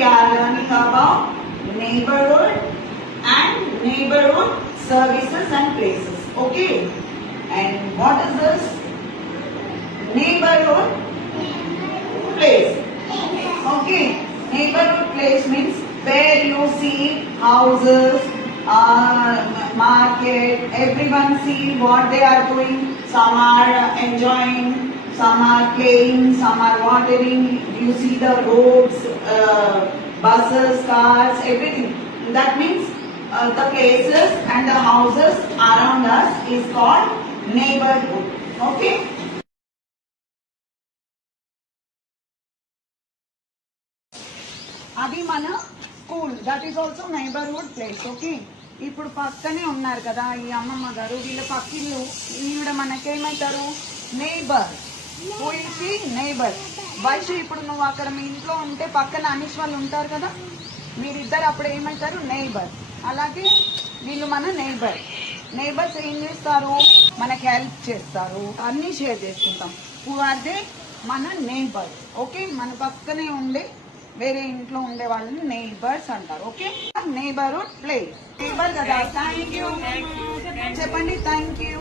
we are learning about neighborhood and neighborhood services and places. Okay. And what is this? Neighborhood place. Okay. Neighborhood place means where you see houses, market, everyone see what they are doing. Some are enjoying, some are playing, some are watering. You see the roads, buses, cars, everything. That means the places and the houses around us is called neighborhood. Okay. అది మన school, that is also neighbourhood place. Okay. ఇప్పుడు పక్కనే ఉన్నారు కదా ఈ అమ్మమ్మ గారు, వీళ్ళ పక్కిళ్ళు, ఈవిడ మనకేమవుతారు? నైబర్. పోయి నైబర్. వైషు, ఇప్పుడు నువ్వు అక్కడ మీ ఇంట్లో ఉంటే పక్కన అనీష్ వాళ్ళు ఉంటారు కదా, మీరిద్దరు అప్పుడు ఏమవుతారు? నైబర్. అలాగే వీళ్ళు మన నైబర్. నైబర్స్ ఏం చేస్తారు? మనకి హెల్ప్ చేస్తారు, అన్నీ షేర్ చేసుకుంటాం. Who are they? మన నైబర్. ఓకే. మన పక్కనే ఉండే వేరే ఇంట్లో ఉండే వాళ్ళని నైబర్స్ అంటారు. ఓకే. Neighbourhood place. నైబర్ కదా. థ్యాంక్ యూ చెప్పండి. Thank you.